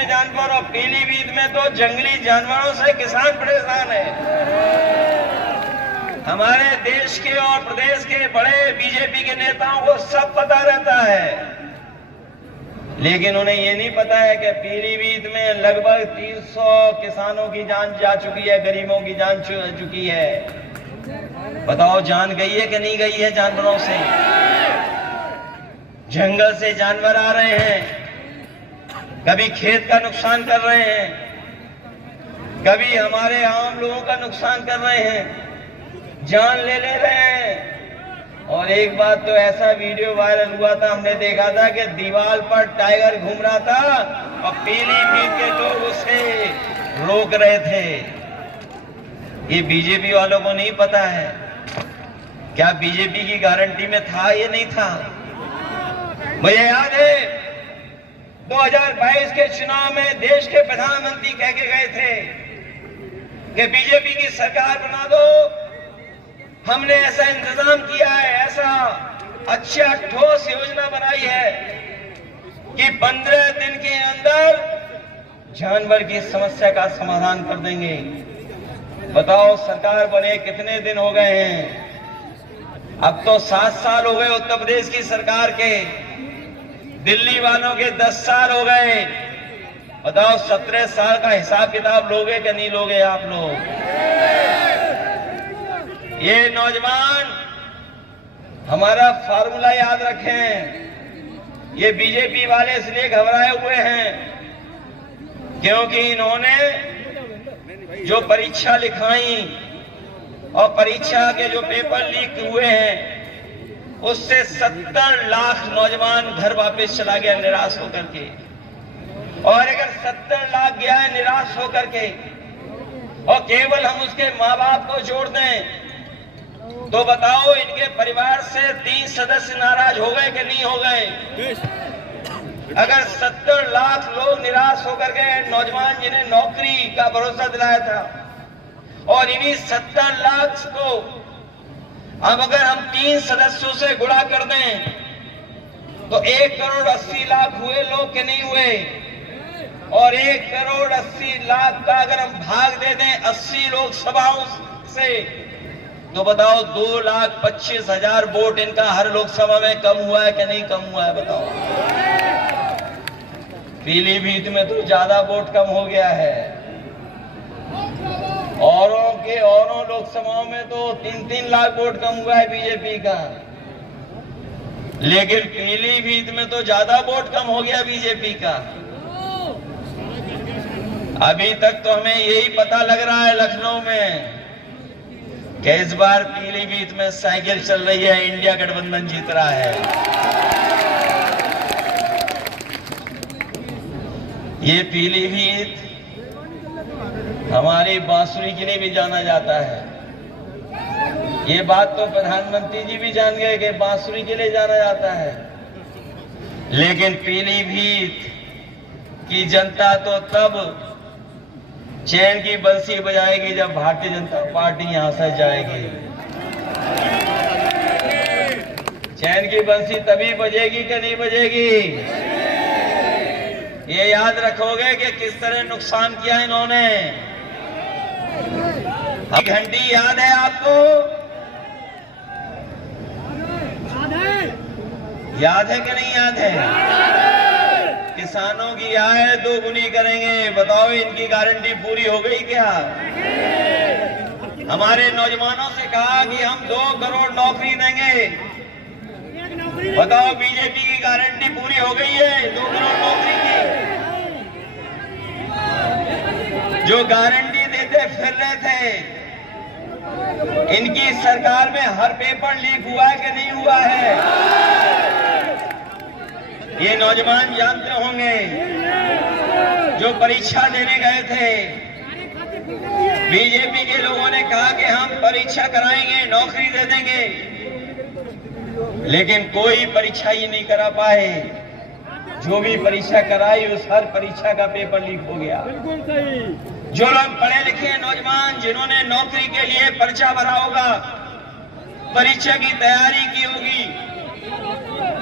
वन्य जानवर, और पीलीभीत में तो जंगली जानवरों से किसान परेशान है। हमारे देश के और प्रदेश के बड़े बीजेपी के नेताओं को सब पता रहता है, लेकिन उन्हें ये नहीं पता है कि पीलीभीत में लगभग 300 किसानों की जान जा चुकी है, गरीबों की जान चुकी है। बताओ, जान गई है कि नहीं गई है जानवरों से? जंगल से जानवर आ रहे हैं, कभी खेत का नुकसान कर रहे हैं, कभी हमारे आम लोगों का नुकसान कर रहे हैं, जान ले रहे हैं। और एक बात तो ऐसा वीडियो वायरल हुआ था, हमने देखा था कि दीवार पर टाइगर घूम रहा था और पीलीभीत के लोग उसे रोक रहे थे। ये बीजेपी वालों को नहीं पता है। क्या बीजेपी की गारंटी में था? ये नहीं था। मुझे याद है 2022 के चुनाव में देश के प्रधानमंत्री कह के गए थे कि बीजेपी की सरकार बना दो, हमने ऐसा इंतजाम किया है, ऐसा अच्छा ठोस योजना बनाई है कि 15 दिन के अंदर जानवर की समस्या का समाधान कर देंगे। बताओ, सरकार बने कितने दिन हो गए हैं? अब तो 7 साल हो गए उत्तर प्रदेश की सरकार के, दिल्ली वालों के 10 साल हो गए। बताओ, 17 साल का हिसाब किताब लोगे कि नहीं लोगे आप लोग? ये नौजवान हमारा फार्मूला याद रखें। ये बीजेपी वाले इसलिए घबराए हुए हैं क्योंकि इन्होंने जो परीक्षा लिखाई और परीक्षा के जो पेपर लीक हुए हैं, उससे 70 लाख नौजवान घर वापस चला गया निराश होकर के। और अगर 70 लाख गया है निराश होकर के और केवल हम उसके माँ बाप को जोड़ दें, तो बताओ, इनके परिवार से 3 सदस्य नाराज हो गए कि नहीं हो गए? अगर 70 लाख लोग निराश होकर गए, नौजवान जिन्हें नौकरी का भरोसा दिलाया था, और इन्हीं 70 लाख को अब अगर हम 3 सदस्यों से गुणा कर दें तो 1 करोड़ 80 लाख हुए लोग के नहीं हुए? और 1 करोड़ 80 लाख का अगर हम भाग दे दें 80 लोकसभाओं से, तो बताओ 2,25,000 वोट इनका हर लोकसभा में कम हुआ है कि नहीं कम हुआ है? बताओ। पीलीभीत में तो ज्यादा वोट कम हो गया है। औरों लोकसभाओं में तो 3-3 लाख वोट कम हुआ है बीजेपी का, लेकिन पीलीभीत में तो ज्यादा वोट कम हो गया बीजेपी का। अभी तक तो हमें यही पता लग रहा है लखनऊ में कि इस बार पीलीभीत में साइकिल चल रही है, इंडिया गठबंधन जीत रहा है। ये पीलीभीत हमारी बांसुरी के लिए भी जाना जाता है। ये बात तो प्रधानमंत्री जी भी जान गए कि बांसुरी के लिए जाना जाता है, लेकिन पीलीभीत की जनता तो तब चैन की बंसी बजाएगी जब भारतीय जनता पार्टी यहां से जाएगी। चैन की बंसी तभी बजेगी कि नहीं बजेगी? ये याद रखोगे कि किस तरह नुकसान किया इन्होंने। घंटी याद है आपको? याद है कि नहीं याद है? किसानों की आय 2 गुनी करेंगे। बताओ, इनकी गारंटी पूरी हो गई क्या? हमारे नौजवानों से कहा कि हम 2 करोड़ नौकरी देंगे। बताओ, बीजेपी की गारंटी पूरी हो गई है 2 करोड़ नौकरी की? जो गारंटी देते फिर रहे थे, इनकी सरकार में हर पेपर लीक हुआ है कि नहीं हुआ है? ये नौजवान जानते होंगे जो परीक्षा देने गए थे, बीजेपी के लोगों ने कहा कि हम परीक्षा कराएंगे, नौकरी दे देंगे, लेकिन कोई परीक्षा ही नहीं करा पाए। जो भी परीक्षा कराई उस हर परीक्षा का पेपर लीक हो गया। बिल्कुल सही। जो लोग पढ़े लिखे नौजवान जिन्होंने नौकरी के लिए पर्चा भरा होगा, परीक्षा की तैयारी की होगी,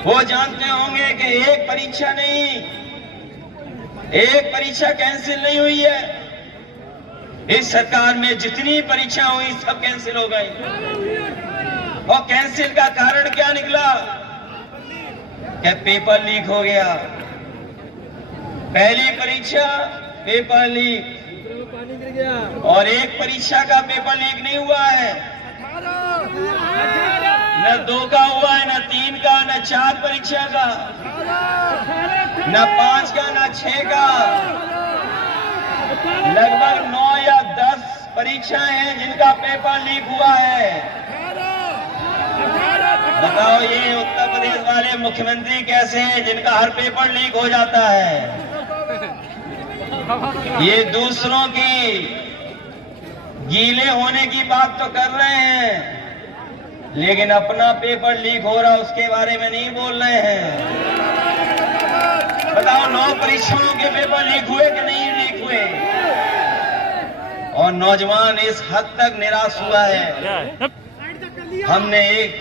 वो जानते होंगे कि एक परीक्षा नहीं एक परीक्षा कैंसिल नहीं हुई है। इस सरकार में जितनी परीक्षा हुई सब कैंसिल हो गई। और कैंसिल का कारण क्या निकला? क्या पेपर लीक हो गया। पहली परीक्षा पेपर लीक, और एक परीक्षा का पेपर लीक नहीं हुआ है, न 2 का हुआ है, न 3 का, न 4 परीक्षा का, न 5 का, न 6 का। लगभग 9 या 10 परीक्षाएं हैं जिनका पेपर लीक हुआ है। बताओ ये उत्तर प्रदेश वाले मुख्यमंत्री कैसे हैं जिनका हर पेपर लीक हो जाता है। ये दूसरों की गीले होने की बात तो कर रहे हैं, लेकिन अपना पेपर लीक हो रहा उसके बारे में नहीं बोल रहे हैं। बताओ 9 परीक्षाओं के पेपर लीक हुए कि नहीं लीक हुए? और नौजवान इस हद तक निराश हुआ है। हमने एक